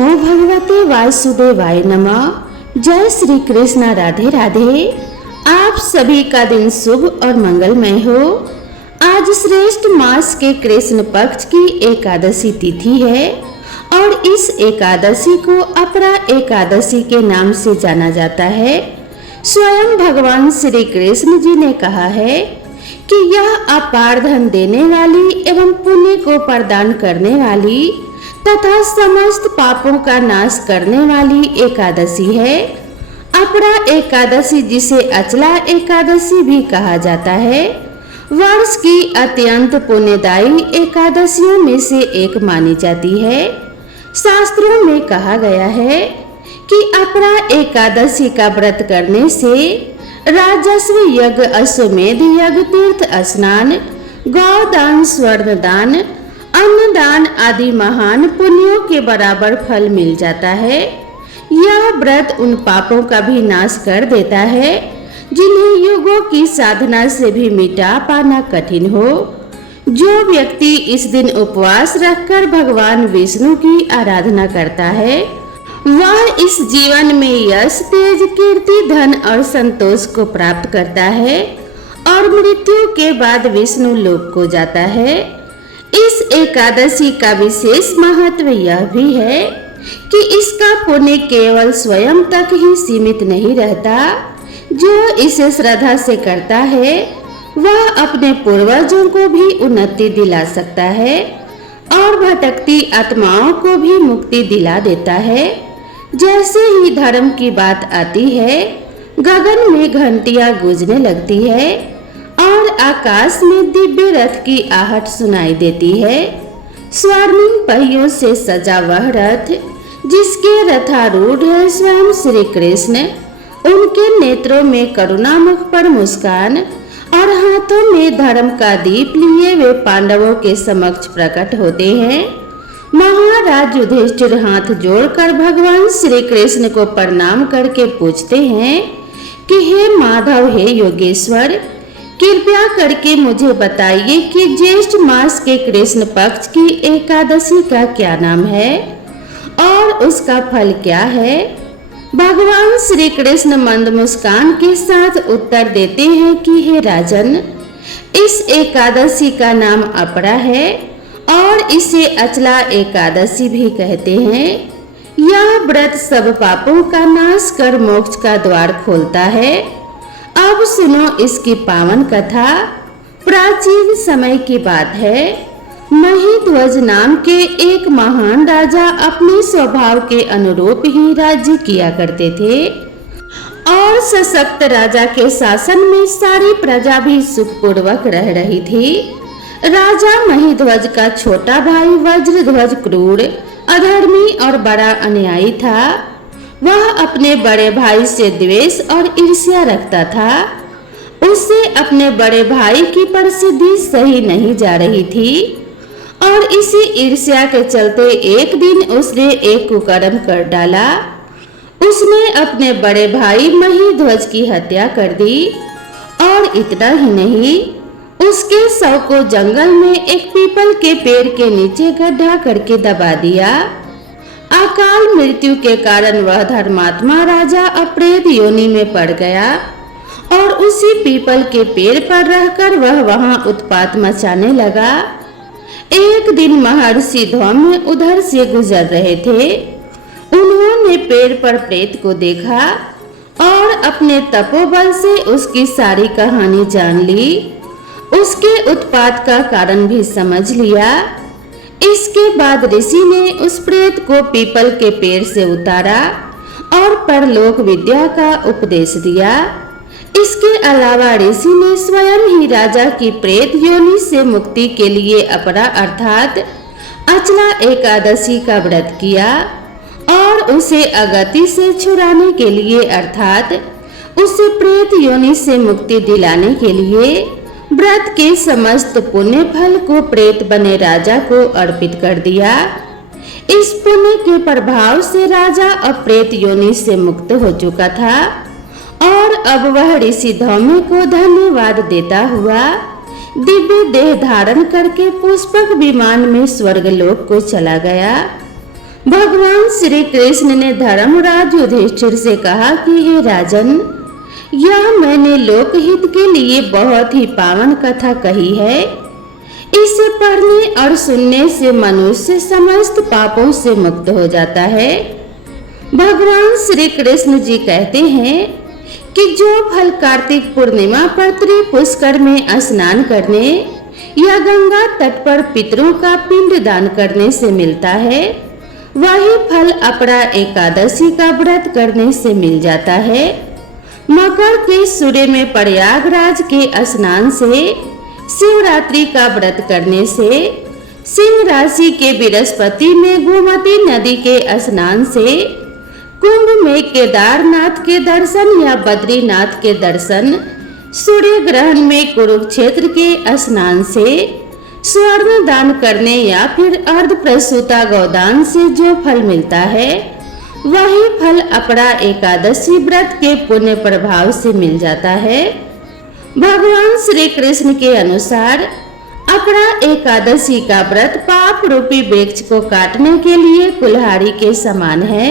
नमो भगवते वासुदेवाय नमः। जय श्री कृष्ण, राधे राधे। आप सभी का दिन शुभ और मंगलमय हो। आज श्रेष्ठ मास के कृष्ण पक्ष की एकादशी तिथि है और इस एकादशी को अपरा एकादशी के नाम से जाना जाता है। स्वयं भगवान श्री कृष्ण जी ने कहा है कि यह अपार धन देने वाली एवं पुण्य को प्रदान करने वाली तथा समस्त पापों का नाश करने वाली एकादशी है। अपरा एकादशी, जिसे अचला एकादशी भी कहा जाता है, वर्ष की अत्यंत पुण्यदायी एकादशियों में से एक मानी जाती है। शास्त्रों में कहा गया है कि अपरा एकादशी का व्रत करने से राजस्व यज्ञ, अश्वमेध यज्ञ, तीर्थ स्नान, गौदान, स्वर्ण दान, अन्नदान आदि महान पुण्यों के बराबर फल मिल जाता है। यह व्रत उन पापों का भी नाश कर देता है जिन्हें युगों की साधना से भी मिटा पाना कठिन हो। जो व्यक्ति इस दिन उपवास रखकर भगवान विष्णु की आराधना करता है, वह इस जीवन में यश, तेज, कीर्ति, धन और संतोष को प्राप्त करता है और मृत्यु के बाद विष्णु लोक को जाता है। इस एकादशी का विशेष महत्व यह भी है कि इसका पुण्य केवल स्वयं तक ही सीमित नहीं रहता। जो इसे श्रद्धा से करता है वह अपने पूर्वजों को भी उन्नति दिला सकता है और भटकती आत्माओं को भी मुक्ति दिला देता है। जैसे ही धर्म की बात आती है, गगन में घंटियां गूंजने लगती है और आकाश में दिव्य रथ की आहट सुनाई देती है। स्वर्णिम पहियों से सजा वह रथ, जिसके रथारूढ़ है स्वयं श्री कृष्ण। उनके नेत्रों में करुणामुख पर मुस्कान और हाथों में धर्म का दीप लिए वे पांडवों के समक्ष प्रकट होते हैं। महाराज युधिष्ठिर हाथ जोड़कर भगवान श्री कृष्ण को प्रणाम करके पूछते हैं कि हे माधव, हे योगेश्वर, कृपया करके मुझे बताइए कि ज्येष्ठ मास के कृष्ण पक्ष की एकादशी का क्या नाम है और उसका फल क्या है। भगवान श्री कृष्ण मंद मुस्कान के साथ उत्तर देते हैं कि हे राजन, इस एकादशी का नाम अपरा है और इसे अचला एकादशी भी कहते हैं। यह व्रत सब पापों का नाश कर मोक्ष का द्वार खोलता है। अब सुनो इसकी पावन कथा। प्राचीन समय की बात है। महिध्वज नाम के एक महान राजा अपने स्वभाव के अनुरूप ही राज्य किया करते थे और सशक्त राजा के शासन में सारी प्रजा भी सुखपूर्वक रह रही थी। राजा महिध्वज का छोटा भाई वज्रध्वज क्रूर, अधर्मी और बड़ा अन्यायी था। वह अपने बड़े भाई से द्वेष और ईर्ष्या रखता था। उससे अपने बड़े भाई की प्रसिद्धि सही नहीं जा रही थी और इसी ईर्ष्या के चलते एक दिन उसने एक कुकर्म कर डाला। उसने अपने बड़े भाई महिध्वज की हत्या कर दी और इतना ही नहीं, उसके शव को जंगल में एक पीपल के पेड़ के नीचे गड्ढा करके दबा दिया। अकाल मृत्यु के कारण वह धर्मात्मा राजा अप्रेत योनि में पड़ गया और उसी पीपल के पेड़ पर रहकर वह वहां उत्पात मचाने लगा। एक दिन महर्षि धौम्य उधर से गुजर रहे थे। उन्होंने पेड़ पर प्रेत को देखा और अपने तपोबल से उसकी सारी कहानी जान ली। उसके उत्पात का कारण भी समझ लिया। इसके बाद ऋषि ने उस प्रेत को पीपल के पेड़ से उतारा और परलोक विद्या का उपदेश दिया। इसके अलावा ऋषि ने स्वयं ही राजा की प्रेत योनि से मुक्ति के लिए अपरा अर्थात अचला एकादशी का व्रत किया और उसे अगति से छुड़ाने के लिए अर्थात उसे प्रेत योनि से मुक्ति दिलाने के लिए व्रत के समस्त पुण्य फल को प्रेत बने राजा को अर्पित कर दिया। इस पुण्य के प्रभाव से राजा अब प्रेत योनि से मुक्त हो चुका था और अब वह ऋषि धौम्य को धन्यवाद देता हुआ दिव्य देह धारण करके पुष्पक विमान में स्वर्गलोक को चला गया। भगवान श्री कृष्ण ने धर्मराज युधिष्ठिर से कहा कि हे राजन, यह मैंने लोकहित के लिए बहुत ही पावन कथा कही है। इसे पढ़ने और सुनने से मनुष्य समस्त पापों से मुक्त हो जाता है। भगवान श्री कृष्ण जी कहते हैं कि जो फल कार्तिक पूर्णिमा पर त्रिपुष्कर में स्नान करने या गंगा तट पर पितरों का पिंड दान करने से मिलता है, वही फल अपरा एकादशी का व्रत करने से मिल जाता है। मकर के सूर्य में प्रयागराज के स्नान से, शिवरात्रि का व्रत करने से, सिंह राशि के बृहस्पति में गोमती नदी के स्नान से, कुंभ में केदारनाथ के दर्शन या बद्रीनाथ के दर्शन, सूर्य ग्रहण में कुरुक्षेत्र के स्नान से, स्वर्ण दान करने या फिर अर्ध प्रसूता गौदान से जो फल मिलता है, वही फल अपरा एकादशी व्रत के पुण्य प्रभाव से मिल जाता है। भगवान श्री कृष्ण के अनुसार अपरा एकादशी का व्रत पाप रूपी वृक्ष को काटने के लिए कुल्हाड़ी के समान है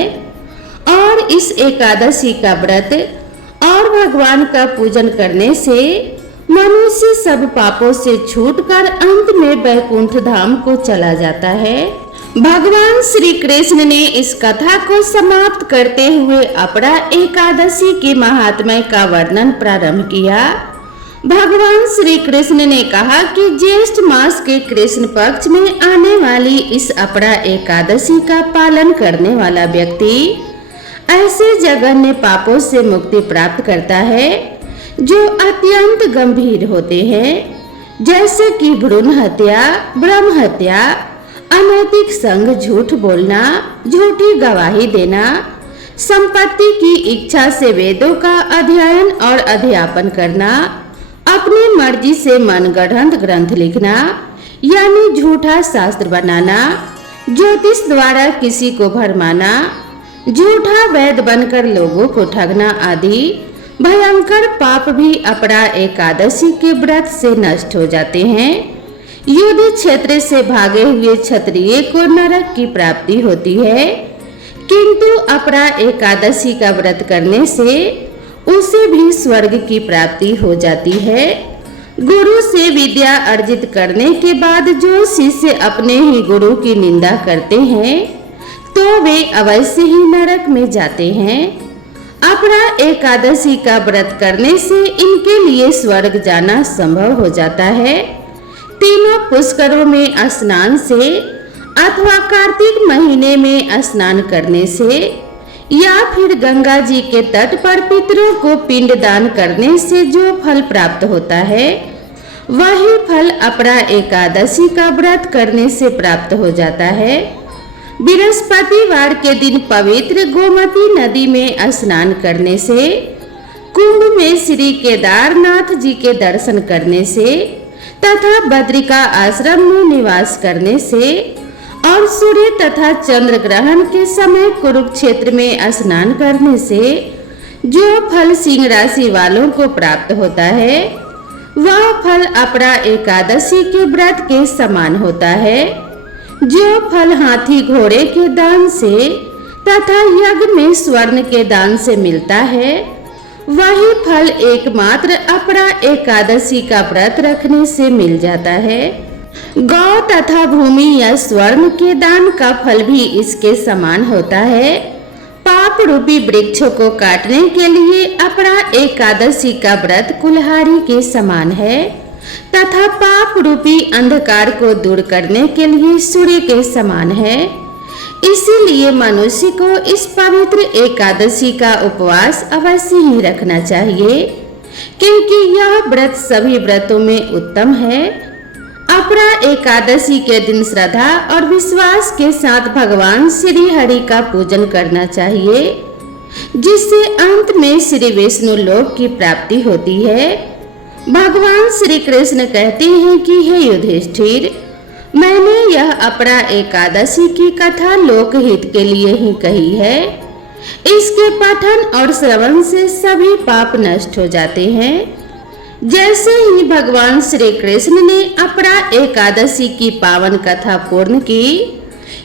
और इस एकादशी का व्रत और भगवान का पूजन करने से मनुष्य सब पापों से छूटकर अंत में वैकुंठ धाम को चला जाता है। भगवान श्री कृष्ण ने इस कथा को समाप्त करते हुए अपरा एकादशी के महात्म्य का वर्णन प्रारंभ किया। भगवान श्री कृष्ण ने कहा कि ज्येष्ठ मास के कृष्ण पक्ष में आने वाली इस अपरा एकादशी का पालन करने वाला व्यक्ति ऐसे जघन्य पापों से मुक्ति प्राप्त करता है जो अत्यंत गंभीर होते हैं, जैसे कि भ्रूण हत्या, ब्रह्म हत्या, अनैतिक संग, झूठ बोलना, झूठी गवाही देना, संपत्ति की इच्छा से वेदों का अध्ययन और अध्यापन करना, अपनी मर्जी से मनगढ़ंत ग्रंथ लिखना यानी झूठा शास्त्र बनाना, ज्योतिष द्वारा किसी को भरमाना, झूठा वैद्य बनकर लोगों को ठगना आदि भयंकर पाप भी अपरा एकादशी के व्रत से नष्ट हो जाते हैं। युद्ध क्षेत्र से भागे हुए क्षत्रिय को नरक की प्राप्ति होती है, किंतु अपरा एकादशी का व्रत करने से उसे भी स्वर्ग की प्राप्ति हो जाती है। गुरु से विद्या अर्जित करने के बाद जो शिष्य अपने ही गुरु की निंदा करते हैं तो वे अवश्य ही नरक में जाते हैं। अपरा एकादशी का व्रत करने से इनके लिए स्वर्ग जाना संभव हो जाता है। तीनों पुष्करों में स्नान से अथवा कार्तिक महीने में स्नान करने से या फिर गंगा जी के तट पर पितरों को पिंड दान करने से जो फल प्राप्त होता है, वही फल अपरा एकादशी का व्रत करने से प्राप्त हो जाता है। बृहस्पतिवार के दिन पवित्र गोमती नदी में स्नान करने से, कुंभ में श्री केदारनाथ जी के दर्शन करने से तथा बद्रिका आश्रम में निवास करने से और सूर्य तथा चंद्र ग्रहण के समय कुरुक्षेत्र में स्नान करने से जो फल सिंह राशि वालों को प्राप्त होता है, वह फल अपरा एकादशी के व्रत के समान होता है। जो फल हाथी घोड़े के दान से तथा यज्ञ में स्वर्ण के दान से मिलता है, वही फल एकमात्र अपरा एकादशी का व्रत रखने से मिल जाता है। गौ तथा भूमि या स्वर्ण के दान का फल भी इसके समान होता है। पाप रूपी वृक्षों को काटने के लिए अपरा एकादशी का व्रत कुल्हाड़ी के समान है तथा पाप रूपी अंधकार को दूर करने के लिए सूर्य के समान है। इसीलिए मनुष्य को इस पवित्र एकादशी का उपवास अवश्य ही रखना चाहिए, क्योंकि यह व्रत सभी व्रतों में उत्तम है। अपरा एकादशी के दिन श्रद्धा और विश्वास के साथ भगवान श्री हरि का पूजन करना चाहिए, जिससे अंत में श्री विष्णु लोक की प्राप्ति होती है। भगवान श्री कृष्ण कहते हैं कि हे युधिष्ठिर, मैंने यह अपरा एकादशी की कथा लोकहित के लिए ही कही है। इसके पठन और श्रवण से सभी पाप नष्ट हो जाते हैं। जैसे ही भगवान श्री कृष्ण ने अपरा एकादशी की पावन कथा पूर्ण की,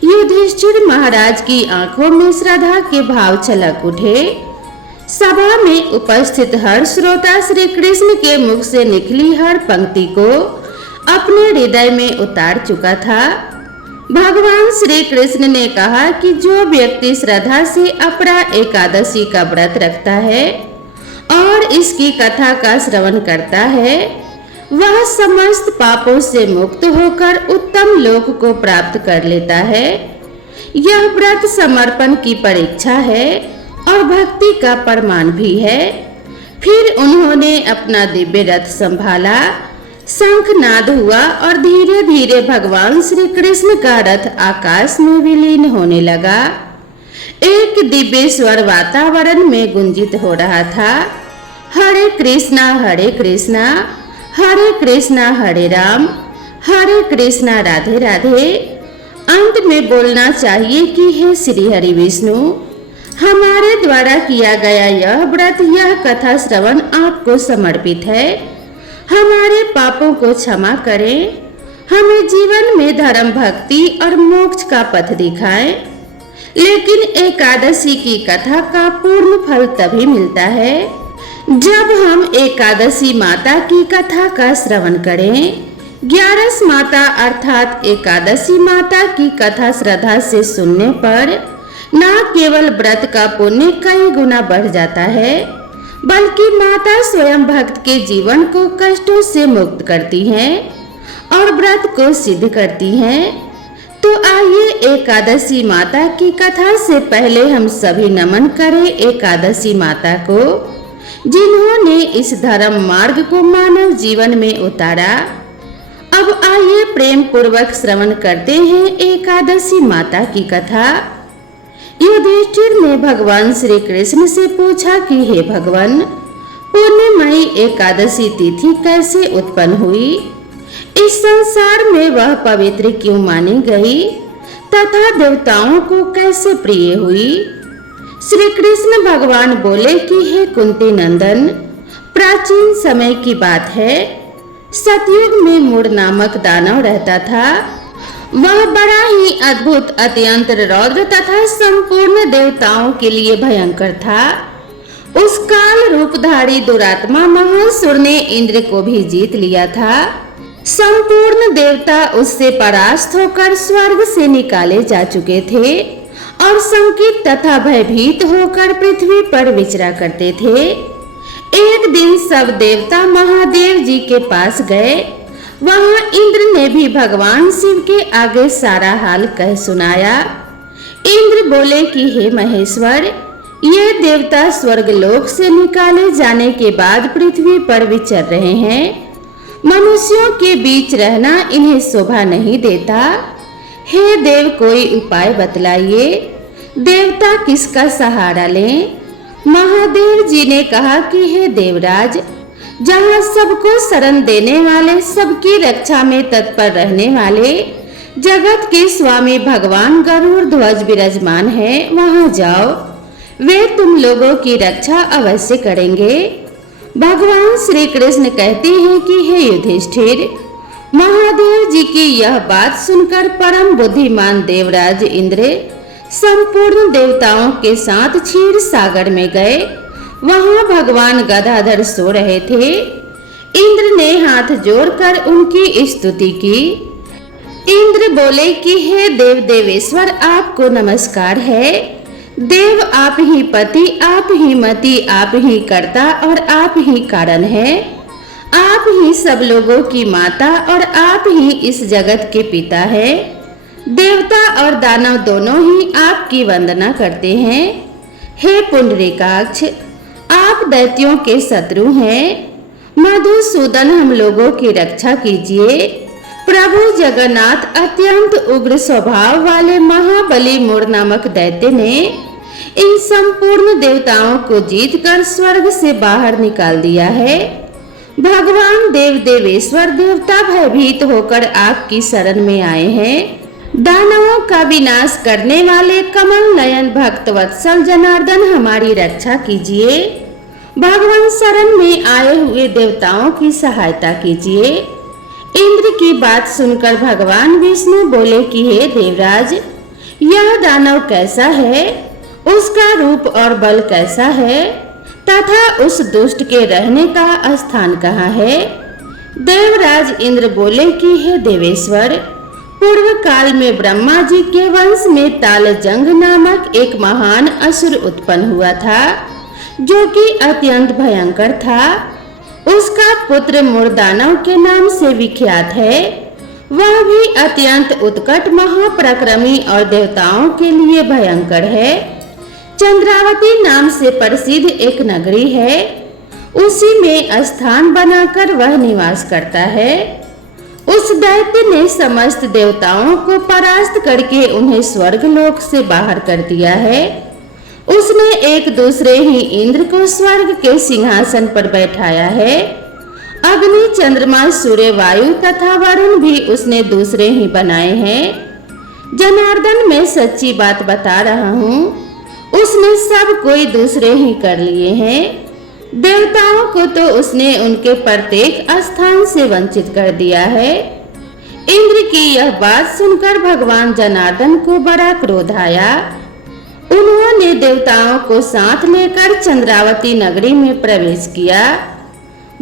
युधिष्ठिर महाराज की आंखों में श्रद्धा के भाव छलक उठे। सभा में उपस्थित हर श्रोता श्री कृष्ण के मुख से निकली हर पंक्ति को अपने हृदय में उतार चुका था। भगवान श्री कृष्ण ने कहा कि जो व्यक्ति श्रद्धा से अपरा एकादशी का व्रत रखता है और इसकी कथा का श्रवण करता है, वह समस्त पापों से मुक्त होकर उत्तम लोक को प्राप्त कर लेता है। यह व्रत समर्पण की परीक्षा है और भक्ति का प्रमाण भी है। फिर उन्होंने अपना दिव्य रथ संभाला, शंखनाद हुआ और धीरे धीरे भगवान श्री कृष्ण का रथ आकाश में विलीन होने लगा। एक दिव्य स्वर वातावरण में गुंजित हो रहा था। हरे कृष्णा हरे कृष्णा, हरे कृष्णा हरे राम, हरे कृष्णा राधे राधे। अंत में बोलना चाहिए कि हे श्री हरि विष्णु, हमारे द्वारा किया गया यह व्रत, यह कथा श्रवण आपको समर्पित है। हमारे पापों को क्षमा करें, हमें जीवन में धर्म भक्ति और मोक्ष का पथ दिखाएं। लेकिन एकादशी की कथा का पूर्ण फल तभी मिलता है जब हम एकादशी माता की कथा का श्रवण करें। 11 माता अर्थात एकादशी माता की कथा श्रद्धा से सुनने पर न केवल व्रत का पुण्य कई गुना बढ़ जाता है, बल्कि माता स्वयं भक्त के जीवन को कष्टों से मुक्त करती हैं और व्रत को सिद्ध करती हैं। तो आइए एकादशी माता की कथा से पहले हम सभी नमन करें एकादशी माता को, जिन्होंने इस धर्म मार्ग को मानव जीवन में उतारा। अब आइए प्रेम पूर्वक श्रवण करते हैं एकादशी माता की कथा। युधिष्ठिर ने भगवान श्री कृष्ण से पूछा कि हे भगवान, पूर्णिमाई एकादशी तिथि कैसे उत्पन्न हुई? इस संसार में वह पवित्र क्यों मानी गई तथा देवताओं को कैसे प्रिय हुई? श्री कृष्ण भगवान बोले कि हे कुंती नंदन, प्राचीन समय की बात है। सतयुग में मूढ़ नामक दानव रहता था। वह बड़ा ही अद्भुत, अत्यंत रौद्र तथा संपूर्ण देवताओं के लिए भयंकर था। उस काल रूपधारी दुरात्मा महासुर ने इंद्र को भी जीत लिया था। संपूर्ण देवता उससे परास्त होकर स्वर्ग से निकाले जा चुके थे और संकित तथा भयभीत होकर पृथ्वी पर विचरा करते थे। एक दिन सब देवता महादेव जी के पास गए। वहां इंद्र ने भी भगवान शिव के आगे सारा हाल कह सुनाया। इंद्र बोले कि हे महेश्वर, ये देवता स्वर्ग लोक से निकाले जाने के बाद पृथ्वी पर विचर रहे हैं। मनुष्यों के बीच रहना इन्हें शोभा नहीं देता। हे देव, कोई उपाय बतलाइए। देवता किसका सहारा लें? महादेव जी ने कहा कि हे देवराज, जहाँ सबको शरण देने वाले, सबकी रक्षा में तत्पर रहने वाले जगत के स्वामी भगवान गरुड़ ध्वज विराजमान है, वहां जाओ। वे तुम लोगों की रक्षा अवश्य करेंगे। भगवान श्री कृष्ण कहते हैं कि हे युधिष्ठिर, महादेव जी की यह बात सुनकर परम बुद्धिमान देवराज इंद्र संपूर्ण देवताओं के साथ क्षीर सागर में गए। वहां भगवान गदाधर सो रहे थे। इंद्र ने हाथ जोड़कर उनकी स्तुति की। इंद्र बोले कि हे देव देवेश्वर, आपको नमस्कार है। देव आप ही पति, आप ही मति, आप ही कर्ता और आप ही कारण है। आप ही सब लोगों की माता और आप ही इस जगत के पिता है। देवता और दानव दोनों ही आपकी वंदना करते हैं। हे पुंडरीकाक्ष, आप दैत्यों के शत्रु हैं। मधुसूदन, हम लोगों की रक्षा कीजिए। प्रभु जगन्नाथ, अत्यंत उग्र स्वभाव वाले महाबली मूढ़ नामक दैत्य ने इन संपूर्ण देवताओं को जीतकर स्वर्ग से बाहर निकाल दिया है। भगवान देव देवेश्वर देवता भयभीत होकर आपकी शरण में आए हैं। दानवों का विनाश करने वाले कमल नयन भक्त वत्सल जनार्दन, हमारी रक्षा कीजिए। भगवान शरण में आए हुए देवताओं की सहायता कीजिए। इंद्र की बात सुनकर भगवान विष्णु बोले कि हे देवराज, यह दानव कैसा है, उसका रूप और बल कैसा है तथा उस दुष्ट के रहने का स्थान कहाँ है। देवराज इंद्र बोले कि हे देवेश्वर, पूर्व काल में ब्रह्मा जी के वंश में तालजंग नामक एक महान असुर उत्पन्न हुआ था, जो कि अत्यंत भयंकर था। उसका पुत्र मूर्दानव के नाम से विख्यात है। वह भी अत्यंत उत्कट महापराक्रमी और देवताओं के लिए भयंकर है। चंद्रावती नाम से प्रसिद्ध एक नगरी है, उसी में स्थान बनाकर वह निवास करता है। उस दैत्य ने समस्त देवताओं को परास्त करके उन्हें स्वर्ग लोक से बाहर कर दिया है। उसने एक दूसरे ही इंद्र को स्वर्ग के सिंहासन पर बैठाया है। अग्नि, चंद्रमा, सूर्य, वायु तथा वरुण भी उसने दूसरे ही बनाए हैं। जनार्दन, मैं सच्ची बात बता रहा हूँ, उसने सब कोई दूसरे ही कर लिए हैं। देवताओं को तो उसने उनके प्रत्येक स्थान से वंचित कर दिया है। इंद्र की यह बात सुनकर भगवान जनार्दन को बड़ा क्रोध आया। उन्होंने देवताओं को साथ लेकर चंद्रावती नगरी में प्रवेश किया।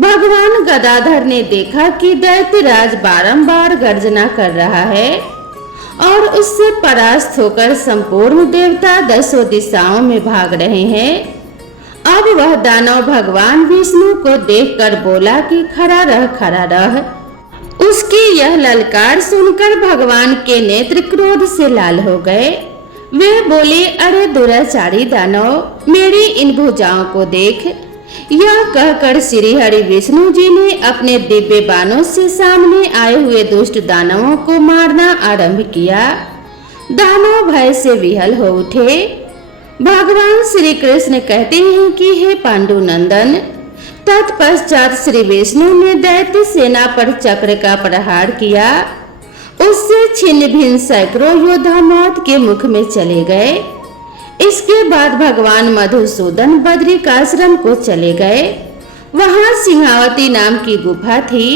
भगवान गदाधर ने देखा कि दैत्यराज बारंबार गर्जना कर रहा है और उससे परास्त होकर संपूर्ण देवता दसों दिशाओं में भाग रहे हैं। अब वह दानव भगवान विष्णु को देखकर बोला कि खड़ा रह, खड़ा रह। उसकी यह ललकार सुनकर भगवान के नेत्र क्रोध से लाल हो गए। वे बोले, अरे दुराचारी दानव, मेरी इन भुजाओं को देख। यह कहकर श्री हरि विष्णु जी ने अपने दिव्य बाणों से सामने आए हुए दुष्ट दानवों को मारना आरंभ किया। दानव भय से विहल हो उठे। भगवान श्री कृष्ण कहते हैं कि हे पांडु नंदन, तत्पश्चात श्री विष्णु ने दैत्य सेना पर चक्र का प्रहार किया। उससे छिन्न भिन्न सैकड़ों योद्धा मौत के मुख में चले गए। इसके बाद भगवान मधुसूदन बद्रिकाश्रम को चले गए। वहां सिंहावती नाम की गुफा थी,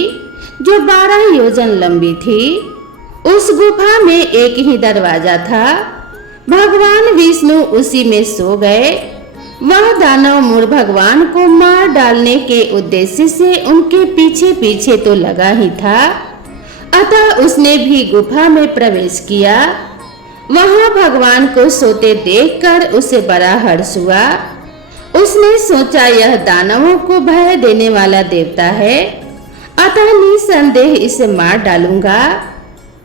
जो 12 योजन लंबी थी। उस गुफा में एक ही दरवाजा था। भगवान विष्णु उसी में सो गए। वह दानव मूढ़ भगवान को मार डालने के उद्देश्य से उनके पीछे पीछे तो लगा ही था, अतः उसने भी गुफा में प्रवेश किया। वहां भगवान को सोते देखकर उसे बड़ा हर्ष हुआ। उसने सोचा, यह दानवों को भय देने वाला देवता है, अतः निसंदेह इसे मार डालूंगा।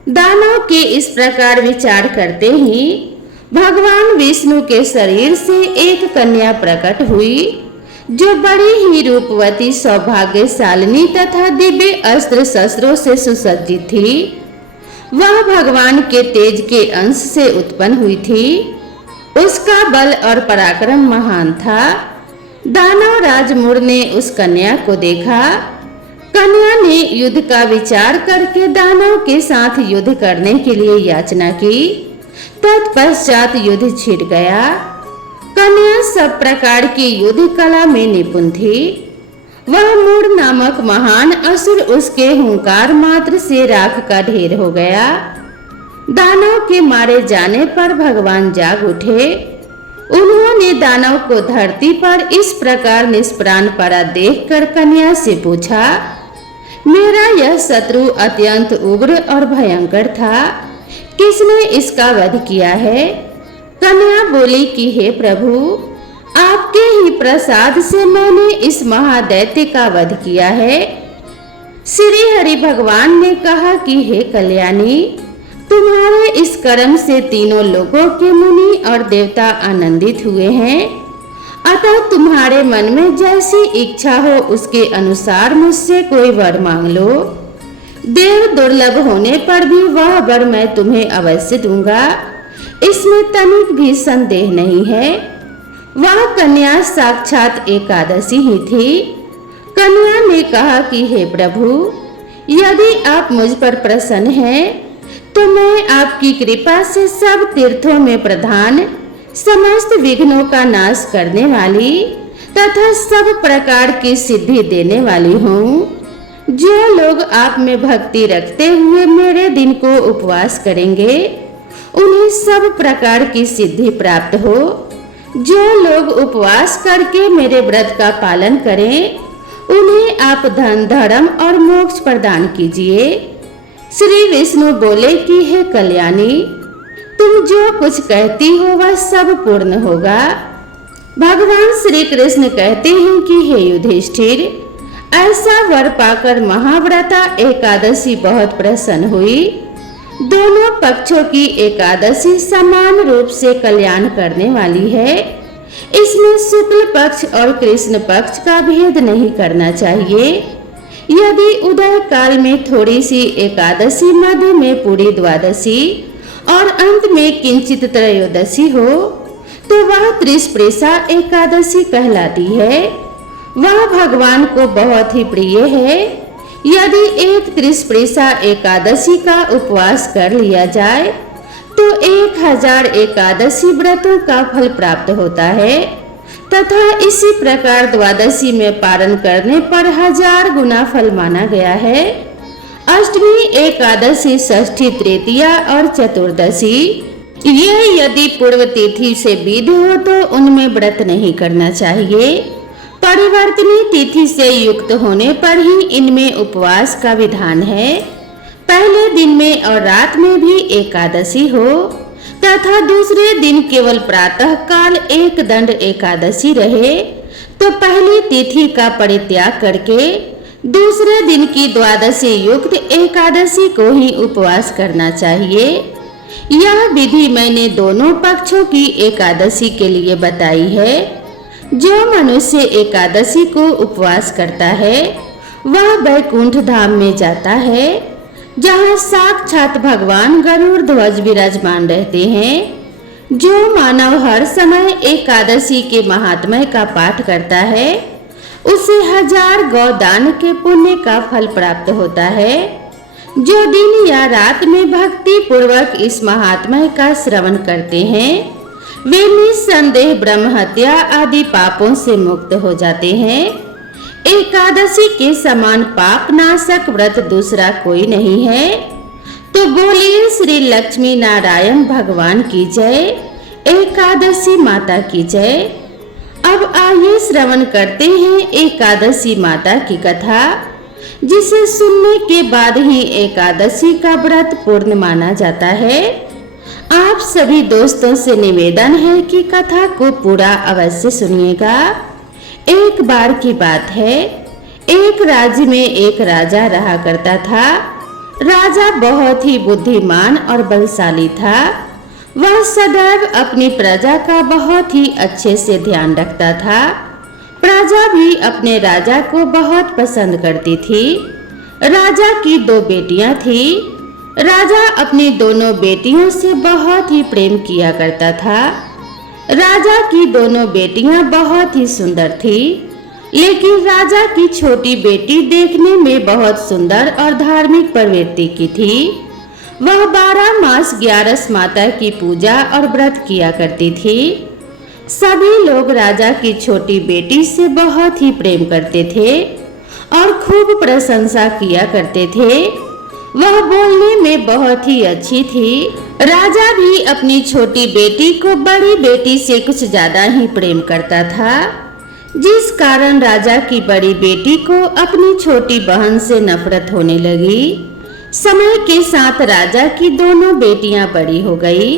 दानव के इस प्रकार विचार करते ही भगवान विष्णु के शरीर से एक कन्या प्रकट हुई, जो बड़ी ही रूपवती, सौभाग्यशालिनी तथा दिव्य अस्त्र शस्त्रों से सुसज्जित थी। वह भगवान के तेज के अंश से उत्पन्न हुई थी। उसका बल और पराक्रम महान था। दानव राज मूढ़ ने उस कन्या को देखा। कन्या ने युद्ध का विचार करके दानव के साथ युद्ध करने के लिए याचना की। तत्पश्चात युद्ध छिड़ गया। कन्या सब प्रकार की युद्ध कला में निपुण थी। वह मूढ़ नामक महान असुर उसके हुंकार मात्र से राख का ढेर हो गया। दानव के मारे जाने पर भगवान जाग उठे। उन्होंने दानव को धरती पर इस प्रकार निष्प्राण पड़ा देखकर कन्या से पूछा, मेरा यह शत्रु अत्यंत उग्र और भयंकर था, किसने इसका वध किया है? कन्या बोली कि हे प्रभु, आपके ही प्रसाद से मैंने इस महादैत्य का वध किया है। श्री हरि भगवान ने कहा कि हे कल्याणी, तुम्हारे इस कर्म से तीनों लोगों के मुनि और देवता आनंदित हुए हैं, अतः तुम्हारे मन में जैसी इच्छा हो उसके अनुसार मुझसे कोई वर मांग लो। देव दुर्लभ होने पर भी वह वर मैं तुम्हें अवश्य दूंगा, इसमें तनिक भी संदेह नहीं है। वह कन्या साक्षात एकादशी ही थी। कन्या ने कहा कि हे प्रभु, यदि आप मुझ पर प्रसन्न हैं तो मैं आपकी कृपा से सब तीर्थों में प्रधान, समस्त विघ्नों का नाश करने वाली तथा सब प्रकार की सिद्धि देने वाली हूँ। जो लोग आप में भक्ति रखते हुए मेरे दिन को उपवास करेंगे, उन्हें सब प्रकार की सिद्धि प्राप्त हो। जो लोग उपवास करके मेरे व्रत का पालन करें, उन्हें आप धन, धर्म और मोक्ष प्रदान कीजिए। श्री विष्णु बोले कि हे कल्याणी, तुम जो कुछ कहती हो वह सब पूर्ण होगा। भगवान श्री कृष्ण कहते हैं कि हे युधिष्ठिर, ऐसा वर पाकर महाव्रता एकादशी बहुत प्रसन्न हुई। दोनों पक्षों की एकादशी समान रूप से कल्याण करने वाली है। इसमें शुक्ल पक्ष और कृष्ण पक्ष का भेद नहीं करना चाहिए। यदि उदय काल में थोड़ी सी एकादशी, मध्य में पूरी द्वादशी और अंत में किंचित त्रयोदशी हो तो वह त्रिस्प्रेषा एकादशी कहलाती है। वह भगवान को बहुत ही प्रिय है। यदि एक त्रिस्प्रेषा एकादशी का उपवास कर लिया जाए तो 1000 एकादशी व्रतों का फल प्राप्त होता है तथा इसी प्रकार द्वादशी में पारण करने पर 1000 गुना फल माना गया है। अष्टमी, एकादशी, षष्ठी, तृतीया और चतुर्दशी ये यदि पूर्व तिथि से विध हो तो उनमें व्रत नहीं करना चाहिए। परिवर्तनी तिथि से युक्त होने पर ही इनमें उपवास का विधान है। पहले दिन में और रात में भी एकादशी हो तथा दूसरे दिन केवल प्रातः काल एक दंड एकादशी रहे तो पहली तिथि का परित्याग करके दूसरे दिन की द्वादशी युक्त एकादशी को ही उपवास करना चाहिए। यह विधि मैंने दोनों पक्षों की एकादशी के लिए बताई है। जो मनुष्य एकादशी को उपवास करता है वह वैकुंठ धाम में जाता है, जहाँ साक्षात भगवान गरुड़ ध्वज विराजमान रहते हैं। जो मानव हर समय एकादशी के महात्म्य का पाठ करता है उसे 1000 गौदान के पुण्य का फल प्राप्त होता है। जो दिन या रात में भक्ति पूर्वक इस महात्म्य का श्रवण करते हैं वे निस्संदेह ब्रह्म हत्या आदि पापों से मुक्त हो जाते हैं। एकादशी के समान पाप नाशक व्रत दूसरा कोई नहीं है। तो बोलिए श्री लक्ष्मी नारायण भगवान की जय, एकादशी माता की जय। अब आइए श्रवण करते हैं एकादशी माता की कथा, जिसे सुनने के बाद ही एकादशी का व्रत पूर्ण माना जाता है। आप सभी दोस्तों से निवेदन है कि कथा को पूरा अवश्य सुनिएगा। एक बार की बात है, एक राज्य में एक राजा रहा करता था। राजा बहुत ही बुद्धिमान और बलशाली था। वह सदैव अपनी प्रजा का बहुत ही अच्छे से ध्यान रखता था। प्रजा भी अपने राजा को बहुत पसंद करती थी। राजा की 2 बेटियां थी। राजा अपनी दोनों बेटियों से बहुत ही प्रेम किया करता था। राजा की दोनों बेटियां बहुत ही सुंदर थी, लेकिन राजा की छोटी बेटी देखने में बहुत सुंदर और धार्मिक प्रवृत्ति की थी। वह 12 मास 11 माता की पूजा और व्रत किया करती थी। सभी लोग राजा की छोटी बेटी से बहुत ही प्रेम करते थे और खूब प्रशंसा किया करते थे। वह बोलने में बहुत ही अच्छी थी। राजा भी अपनी छोटी बेटी को बड़ी बेटी से कुछ ज्यादा ही प्रेम करता था, जिस कारण राजा की बड़ी बेटी को अपनी छोटी बहन से नफरत होने लगी। समय के साथ राजा की दोनों बेटियां बड़ी हो गई।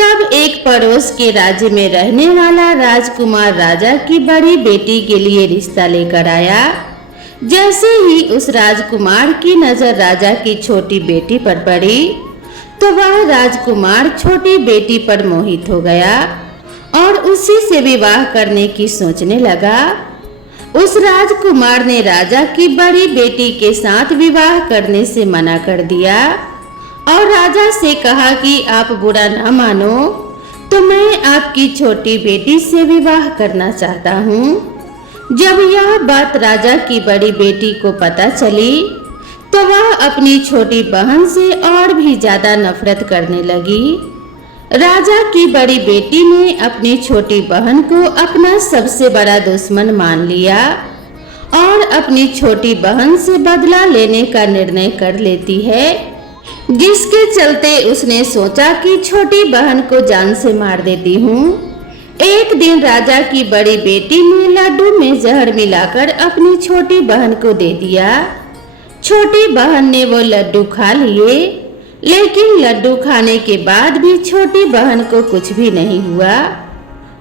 तब एक पड़ोस के राज्य में रहने वाला राजकुमार राजा की बड़ी बेटी के लिए रिश्ता लेकर आया। जैसे ही उस राजकुमार की नजर राजा की छोटी बेटी पर पड़ी तो वह राजकुमार छोटी बेटी पर मोहित हो गया और उसी से विवाह करने की सोचने लगा। उस राजकुमार ने राजा की बड़ी बेटी के साथ विवाह करने से मना कर दिया और राजा से कहा कि आप बुरा न मानो तो मैं आपकी छोटी बेटी से विवाह करना चाहता हूँ। जब यह बात राजा की बड़ी बेटी को पता चली तो वह अपनी छोटी बहन से और भी ज्यादा नफरत करने लगी। राजा की बड़ी बेटी ने अपनी छोटी बहन को अपना सबसे बड़ा दुश्मन मान लिया और अपनी छोटी बहन से बदला लेने का निर्णय कर लेती है। जिसके चलते उसने सोचा कि छोटी बहन को जान से मार देती हूँ। एक दिन राजा की बड़ी बेटी ने लड्डू में जहर मिलाकर अपनी छोटी बहन को दे दिया। छोटी बहन ने वो लड्डू खा लिए, लेकिन लड्डू खाने के बाद भी छोटी बहन को कुछ भी नहीं हुआ।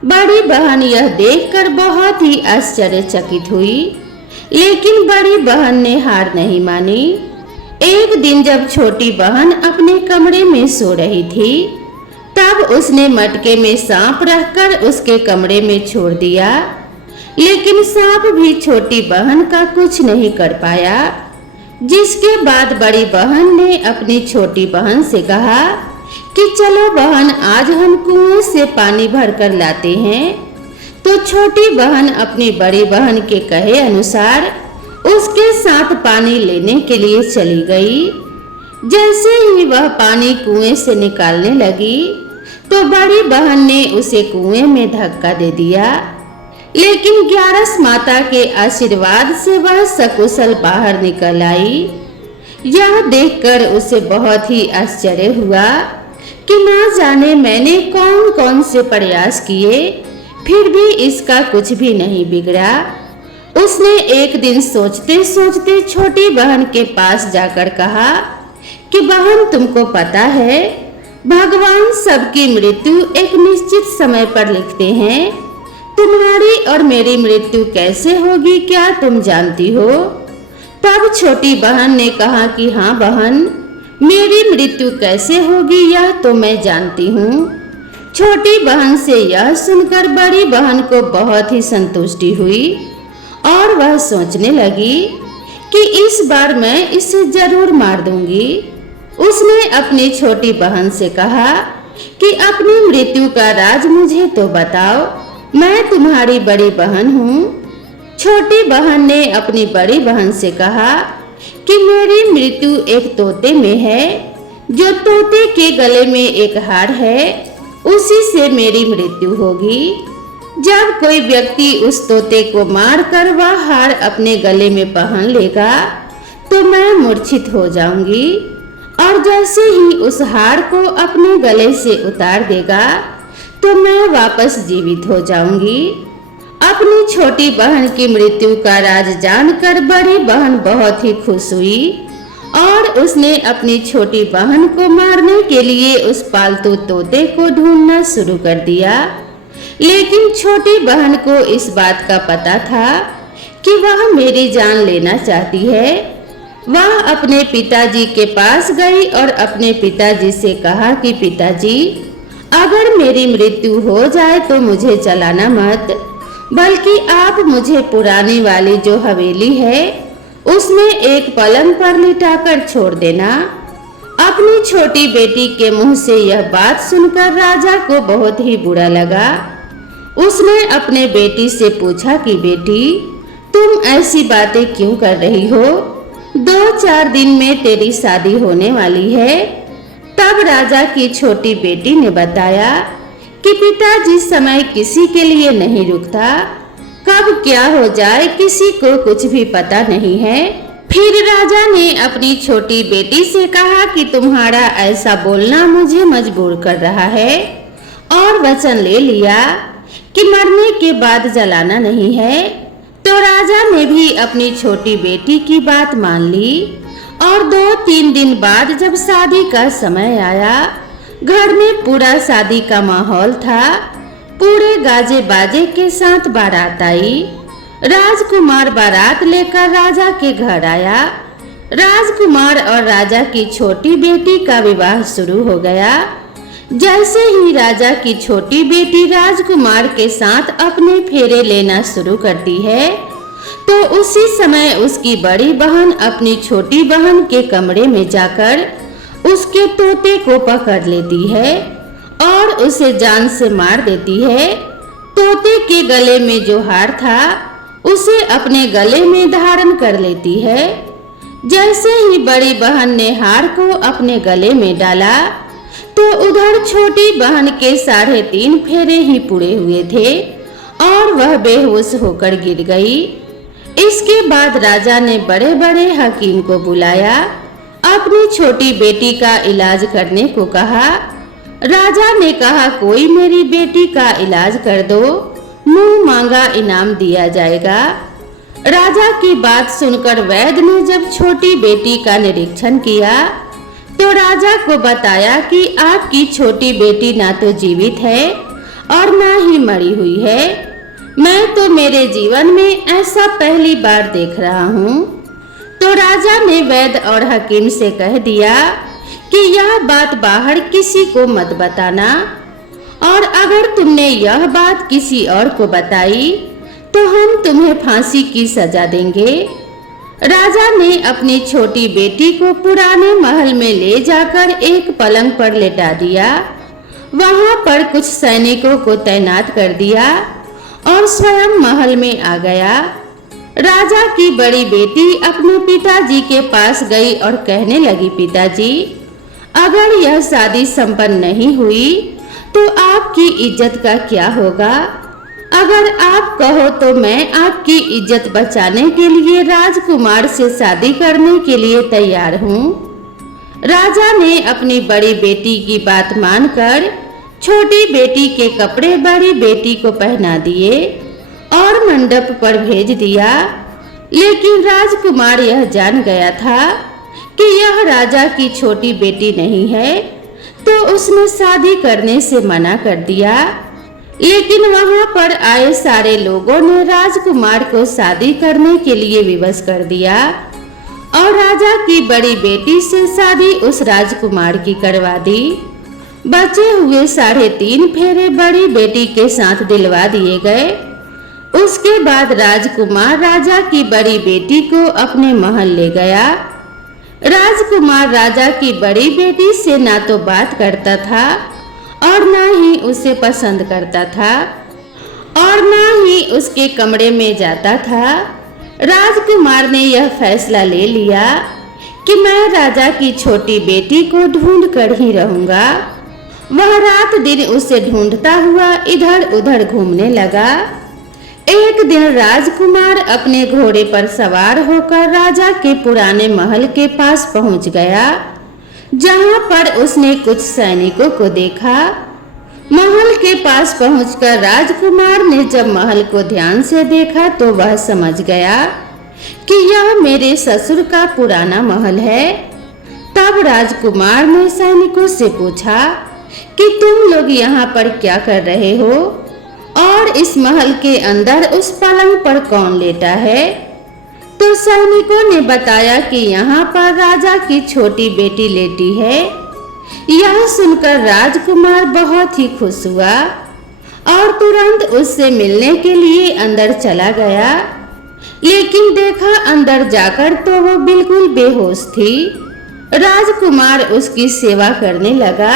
बड़ी बहन यह देखकर बहुत ही आश्चर्यचकित हुई, लेकिन बड़ी बहन ने हार नहीं मानी। एक दिन जब छोटी बहन अपने कमरे में सो रही थी, तब उसने मटके में सांप रखकर उसके कमरे में छोड़ दिया, लेकिन सांप भी छोटी बहन का कुछ नहीं कर पाया। जिसके बाद बड़ी बहन ने अपनी छोटी बहन से कहा कि चलो बहन, आज हम कुएं से पानी भरकर लाते हैं। तो छोटी बहन अपनी बड़ी बहन के कहे अनुसार उसके साथ पानी लेने के लिए चली गई। जैसे ही वह पानी कुएं से निकालने लगी, तो बड़ी बहन ने उसे कुएं में धक्का दे दिया, लेकिन ग्यारस माता के आशीर्वाद से वह सकुशल बाहर निकल आई। यह देखकर उसे बहुत ही आश्चर्य हुआ कि ना जाने मैंने कौन कौन से प्रयास किए, फिर भी इसका कुछ भी नहीं बिगड़ा। उसने एक दिन सोचते सोचते छोटी बहन के पास जाकर कहा कि बहन, तुमको पता है भगवान सबकी मृत्यु एक निश्चित समय पर लिखते हैं। तुम्हारी और मेरी मृत्यु कैसे होगी, क्या तुम जानती हो? तब छोटी बहन ने कहा कि हाँ बहन, मेरी मृत्यु कैसे होगी यह तो मैं जानती हूँ। छोटी बहन से यह सुनकर बड़ी बहन को बहुत ही संतुष्टि हुई और वह सोचने लगी कि इस बार मैं इसे जरूर मार दूंगी। उसने अपनी छोटी बहन से कहा कि अपनी मृत्यु का राज मुझे तो बताओ, मैं तुम्हारी बड़ी बहन हूँ। छोटी बहन ने अपनी बड़ी बहन से कहा कि मेरी मृत्यु एक तोते में है। जो तोते के गले में एक हार है, उसी से मेरी मृत्यु होगी। जब कोई व्यक्ति उस तोते को मारकर वह हार अपने गले में पहन लेगा, तो मैं मूर्छित हो जाऊंगी, और जैसे ही उस हार को अपने गले से उतार देगा, तो मैं वापस जीवित हो जाऊंगी। अपनी छोटी बहन की मृत्यु का राज जानकर बड़ी बहन बहुत ही खुश हुई और उसने अपनी छोटी बहन को मारने के लिए उस पालतू तोते को ढूंढना शुरू कर दिया। लेकिन छोटी बहन को इस बात का पता था कि वह मेरी जान लेना चाहती है। वह अपने पिताजी के पास गई और अपने पिताजी से कहा कि पिताजी, अगर मेरी मृत्यु हो जाए तो मुझे जलाना मत, बल्कि आप मुझे पुरानी वाली जो हवेली है उसमें एक पलंग पर लिटाकर छोड़ देना। अपनी छोटी बेटी के मुंह से यह बात सुनकर राजा को बहुत ही बुरा लगा। उसने अपने बेटी से पूछा कि बेटी, तुम ऐसी बातें क्यों कर रही हो? 2-4 दिन में तेरी शादी होने वाली है। तब राजा की छोटी बेटी ने बताया कि पिताजी, समय किसी के लिए नहीं रुकता, कब क्या हो जाए किसी को कुछ भी पता नहीं है। फिर राजा ने अपनी छोटी बेटी से कहा कि तुम्हारा ऐसा बोलना मुझे मजबूर कर रहा है, और वचन ले लिया कि मरने के बाद जलाना नहीं है। तो राजा ने भी अपनी छोटी बेटी की बात मान ली, और 2-3 दिन बाद जब शादी का समय आया, घर में पूरा शादी का माहौल था। पूरे गाजे बाजे के साथ बारात आई। राजकुमार बारात लेकर राजा के घर आया। राजकुमार और राजा की छोटी बेटी का विवाह शुरू हो गया। जैसे ही राजा की छोटी बेटी राजकुमार के साथ अपने फेरे लेना शुरू करती है, तो उसी समय उसकी बड़ी बहन अपनी छोटी बहन के कमरे में जाकर उसके तोते को पकड़ लेती है और उसे जान से मार देती है। तोते के गले में जो हार था उसे अपने गले में धारण कर लेती है। जैसे ही बड़ी बहन ने हार को अपने गले में डाला, तो उधर छोटी बहन के 3.5 फेरे ही पूरे हुए थे और वह बेहोश होकर गिर गई। इसके बाद राजा ने बड़े बड़े हकीम को बुलाया अपनी छोटी बेटी का इलाज करने को कहा। राजा ने कहा, कोई मेरी बेटी का इलाज कर दो, मुंह मांगा इनाम दिया जाएगा। राजा की बात सुनकर वैद्य ने जब छोटी बेटी का निरीक्षण किया तो राजा को बताया कि आपकी छोटी बेटी ना तो जीवित है और ना ही मरी हुई है। मैं तो मेरे जीवन में ऐसा पहली बार देख रहा हूँ। तो राजा ने वैद्य और हकीम से कह दिया कि यह बात बाहर किसी को मत बताना, और अगर तुमने यह बात किसी और को बताई तो हम तुम्हें फांसी की सजा देंगे। राजा ने अपनी छोटी बेटी को पुराने महल में ले जाकर एक पलंग पर लेटा दिया। वहां पर कुछ सैनिकों को तैनात कर दिया और स्वयं महल में आ गया। राजा की बड़ी बेटी अपने पिताजी के पास गई और कहने लगी, पिताजी, अगर यह शादी संपन्न नहीं हुई तो आपकी इज्जत का क्या होगा? अगर आप कहो तो मैं आपकी इज्जत बचाने के लिए राजकुमार से शादी करने के लिए तैयार हूँ। राजा ने अपनी बड़ी बेटी की बात मानकर छोटी बेटी के कपड़े बड़ी बेटी को पहना दिए और मंडप पर भेज दिया। लेकिन राजकुमार यह जान गया था कि यह राजा की छोटी बेटी नहीं है, तो उसने शादी करने से मना कर दिया। लेकिन वहां पर आए सारे लोगों ने राजकुमार को शादी करने के लिए विवश कर दिया और राजा की बड़ी बेटी से शादी उस राजकुमार की करवा दी। बचे हुए 3.5 फेरे बड़ी बेटी के साथ दिलवा दिए गए। उसके बाद राजकुमार राजा की बड़ी बेटी को अपने महल ले गया। राजकुमार राजा की बड़ी बेटी से ना तो बात करता था और ना ही उसे पसंद करता था और ना ही उसके कमरे में जाता था। राजकुमार ने यह फैसला ले लिया कि मैं राजा की छोटी बेटी को ढूंढ कर ही रहूंगा। वह रात दिन उसे ढूंढता हुआ इधर उधर घूमने लगा। एक दिन राजकुमार अपने घोड़े पर सवार होकर राजा के पुराने महल के पास पहुंच गया, जहां पर उसने कुछ सैनिकों को देखा। महल के पास पहुंचकर राजकुमार ने जब महल को ध्यान से देखा तो वह समझ गया कि यह मेरे ससुर का पुराना महल है। तब राजकुमार ने सैनिकों से पूछा कि तुम लोग यहाँ पर क्या कर रहे हो और इस महल के अंदर उस पलंग पर कौन लेटा है? तो सैनिकों ने बताया कि यहाँ पर राजा की छोटी बेटी लेटी है। यह सुनकर राजकुमार बहुत ही खुश हुआ और तुरंत उससे मिलने के लिए अंदर चला गया। लेकिन देखा अंदर जाकर तो वो बिल्कुल बेहोश थी। राजकुमार उसकी सेवा करने लगा।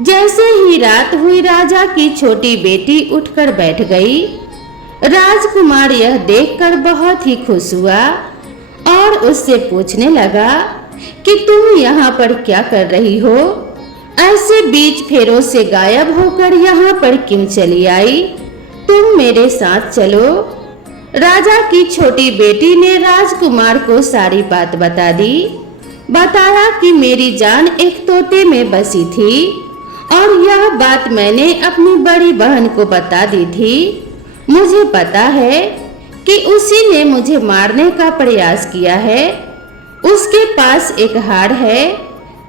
जैसे ही रात हुई राजा की छोटी बेटी उठकर बैठ गई। राजकुमार यह देखकर बहुत ही खुश हुआ और उससे पूछने लगा कि तुम यहाँ पर क्या कर रही हो? ऐसे बीच फेरों से गायब होकर यहाँ पर क्यों चली आई? तुम मेरे साथ चलो। राजा की छोटी बेटी ने राजकुमार को सारी बात बता दी। बताया कि मेरी जान एक तोते में बसी थी और यह बात मैंने अपनी बड़ी बहन को बता दी थी। मुझे पता है कि उसी ने मुझे मारने का प्रयास किया है। उसके पास एक हार है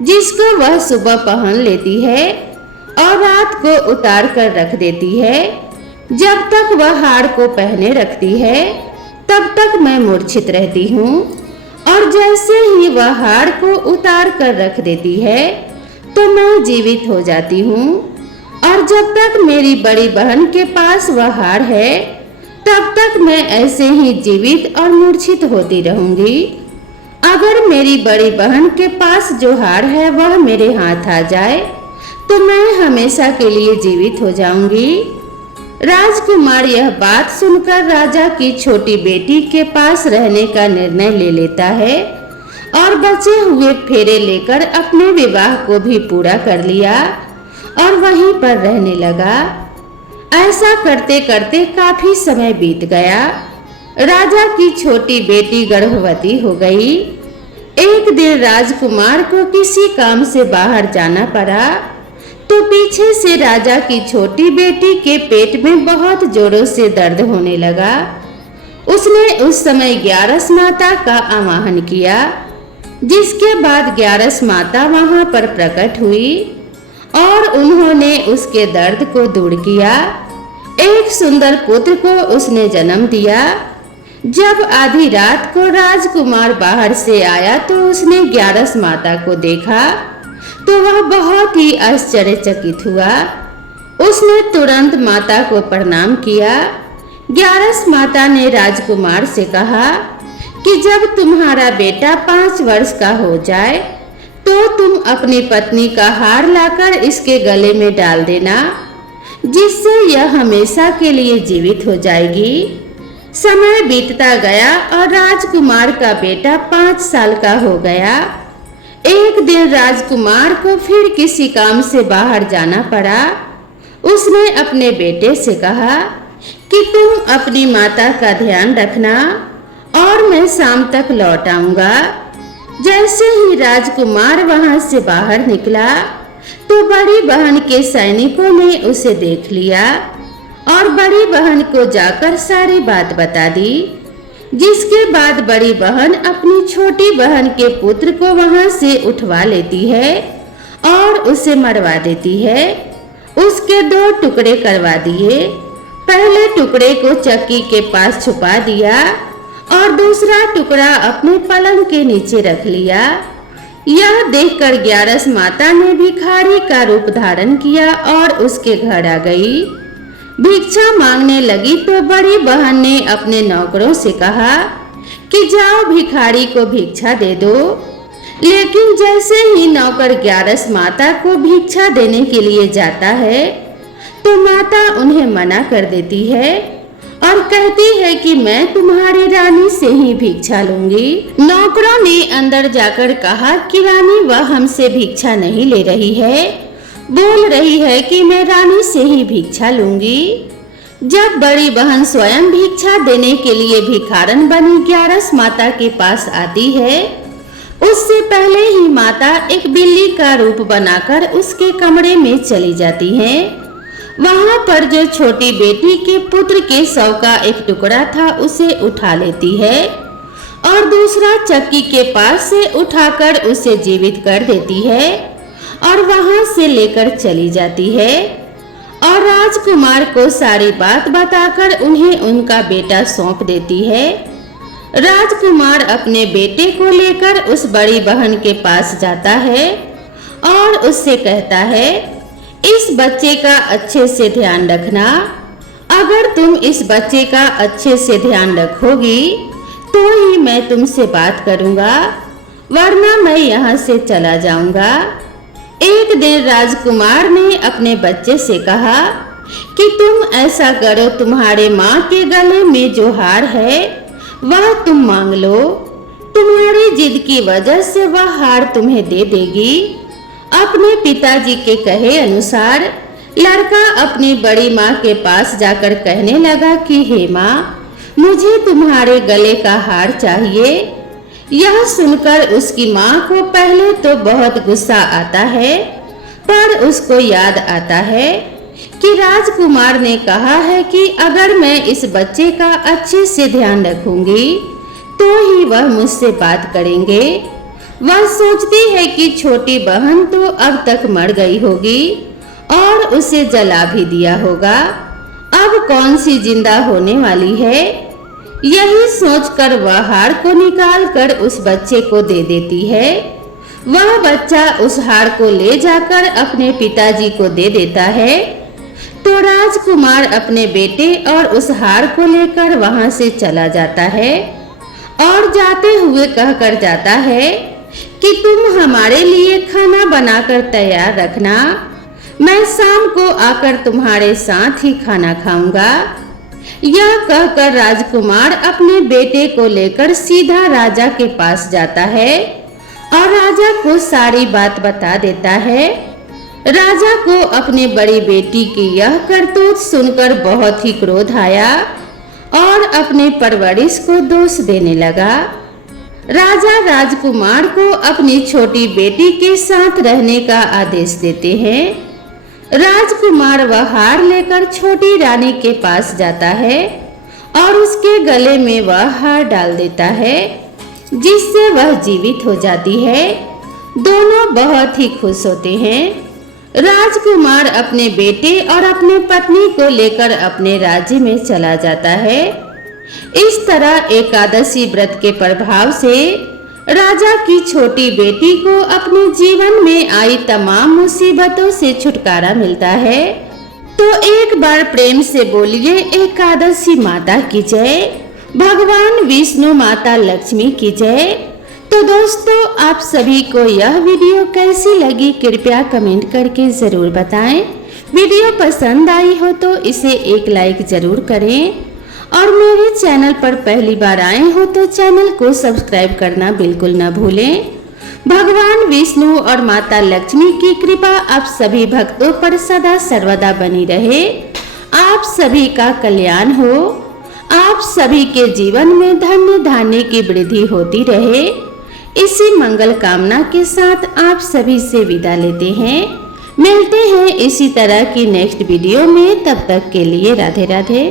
जिसको वह सुबह पहन लेती है और रात को उतार कर रख देती है। जब तक वह हार को पहने रखती है तब तक मैं मूर्छित रहती हूँ और जैसे ही वह हार को उतार कर रख देती है तो मैं जीवित हो जाती हूँ। और जब तक मेरी बड़ी बहन के पास वह हार है तब तक मैं ऐसे ही जीवित और मूर्छित होती रहूंगी। अगर मेरी बड़ी बहन के पास जो हार है वह मेरे हाथ आ जाए तो मैं हमेशा के लिए जीवित हो जाऊंगी। राजकुमार यह बात सुनकर राजा की छोटी बेटी के पास रहने का निर्णय ले लेता है और बचे हुए फेरे लेकर अपने विवाह को भी पूरा कर लिया और वहीं पर रहने लगा। ऐसा करते करते काफी समय बीत गया। राजा की छोटी बेटी गर्भवती हो गई। एक दिन राजकुमार को किसी काम से बाहर जाना पड़ा, तो पीछे से राजा की छोटी बेटी के पेट में बहुत जोरों से दर्द होने लगा। उसने उस समय ग्यारस माता का आवाहन किया, जिसके बाद ग्यारस माता वहां पर प्रकट हुई और उन्होंने उसके दर्द को दूर किया। एक सुंदर पुत्र को उसने जन्म दिया। जब आधी रात को राजकुमार बाहर से आया तो उसने ग्यारस माता को देखा तो वह बहुत ही आश्चर्यचकित हुआ। उसने तुरंत माता को प्रणाम किया। ग्यारस माता ने राजकुमार से कहा कि जब तुम्हारा बेटा 5 वर्ष का हो जाए तो तुम अपनी पत्नी का हार लाकर इसके गले में डाल देना, जिससे यह हमेशा के लिए जीवित हो जाएगी। समय बीतता गया और राजकुमार का बेटा 5 साल का हो गया। एक दिन राजकुमार को फिर किसी काम से बाहर जाना पड़ा। उसने अपने बेटे से कहा कि तुम अपनी माता का ध्यान रखना और मैं शाम तक लौट आऊंगा। जैसे ही राजकुमार वहां से बाहर निकला तो बड़ी बहन के सैनिकों ने उसे देख लिया और बड़ी बहन को जाकर सारी बात बता दी, जिसके बाद बड़ी बहन अपनी छोटी बहन के पुत्र को वहां से उठवा लेती है और उसे मरवा देती है। उसके 2 टुकड़े करवा दिए। पहले टुकड़े को चक्की के पास छुपा दिया और दूसरा टुकड़ा अपने पलंग के नीचे रख लिया। यह देखकर ग्यारस माता ने भिखारी का रूप धारण किया और उसके घर आ गई। भिक्षा मांगने लगी तो बड़ी बहन ने अपने नौकरों से कहा कि जाओ भिखारी को भिक्षा दे दो। लेकिन जैसे ही नौकर ग्यारस माता को भिक्षा देने के लिए जाता है तो माता उन्हें मना कर देती है और कहती है कि मैं तुम्हारी रानी से ही भिक्षा लूंगी। नौकरों ने अंदर जाकर कहा कि रानी वह हमसे भिक्षा नहीं ले रही है, बोल रही है कि मैं रानी से ही भिक्षा लूंगी। जब बड़ी बहन स्वयं भिक्षा देने के लिए भिखारन बनी ग्यारस माता के पास आती है, उससे पहले ही माता एक बिल्ली का रूप बनाकर उसके कमरे में चली जाती है। वहां पर जो छोटी बेटी के पुत्र के शव का एक टुकड़ा था उसे उठा लेती है और दूसरा चक्की के पास से उठाकर उसे जीवित कर देती है और वहां से लेकर चली जाती है और राजकुमार को सारी बात बताकर उन्हें उनका बेटा सौंप देती है। राजकुमार अपने बेटे को लेकर उस बड़ी बहन के पास जाता है और उससे कहता है, इस बच्चे का अच्छे से ध्यान रखना। अगर तुम इस बच्चे का अच्छे से ध्यान रखोगी तो ही मैं तुमसे बात करूंगा, वरना मैं यहाँ से चला जाऊंगा। एक दिन राजकुमार ने अपने बच्चे से कहा कि तुम ऐसा करो, तुम्हारे माँ के गले में जो हार है वह तुम मांग लो। तुम्हारी जिद की वजह से वह हार तुम्हें दे देगी। अपने पिताजी के कहे अनुसार लड़का अपनी बड़ी माँ के पास जाकर कहने लगा कि हे माँ, मुझे तुम्हारे गले का हार चाहिए। यह सुनकर उसकी माँ को पहले तो बहुत गुस्सा आता है, पर उसको याद आता है कि राजकुमार ने कहा है कि अगर मैं इस बच्चे का अच्छे से ध्यान रखूंगी तो ही वह मुझसे बात करेंगे। वह सोचती है कि छोटी बहन तो अब तक मर गई होगी और उसे जला भी दिया होगा, अब कौन सी जिंदा होने वाली है। यही सोचकर वह हार को निकालकर उस बच्चे को दे देती है। वह बच्चा उस हार को ले जाकर अपने पिताजी को दे देता है तो राजकुमार अपने बेटे और उस हार को लेकर वहां से चला जाता है और जाते हुए कहकर जाता है कि तुम हमारे लिए खाना बनाकर तैयार रखना, मैं शाम को आकर तुम्हारे साथ ही खाना खाऊंगा। यह कहकर राजकुमार अपने बेटे को लेकर सीधा राजा के पास जाता है और राजा को सारी बात बता देता है। राजा को अपनी बड़ी बेटी की यह करतूत सुनकर बहुत ही क्रोध आया और अपने परवरिश को दोष देने लगा। राजा राजकुमार को अपनी छोटी बेटी के साथ रहने का आदेश देते हैं। राजकुमार वह हार लेकर छोटी रानी के पास जाता है और उसके गले में वह हार डाल देता है, जिससे वह जीवित हो जाती है। दोनों बहुत ही खुश होते हैं। राजकुमार अपने बेटे और अपने पत्नी को लेकर अपने राज्य में चला जाता है। इस तरह एकादशी व्रत के प्रभाव से राजा की छोटी बेटी को अपने जीवन में आई तमाम मुसीबतों से छुटकारा मिलता है। तो एक बार प्रेम से बोलिए एकादशी माता की जय, भगवान विष्णु माता लक्ष्मी की जय। तो दोस्तों, आप सभी को यह वीडियो कैसी लगी कृपया कमेंट करके जरूर बताएं। वीडियो पसंद आई हो तो इसे एक लाइक जरूर करें और मेरे चैनल पर पहली बार आए हो तो चैनल को सब्सक्राइब करना बिल्कुल न भूलें। भगवान विष्णु और माता लक्ष्मी की कृपा आप सभी भक्तों पर सदा सर्वदा बनी रहे। आप सभी का कल्याण हो, आप सभी के जीवन में धन्य धान्य की वृद्धि होती रहे। इसी मंगल कामना के साथ आप सभी से विदा लेते हैं। मिलते हैं इसी तरह की नेक्स्ट वीडियो में, तब तक के लिए राधे राधे।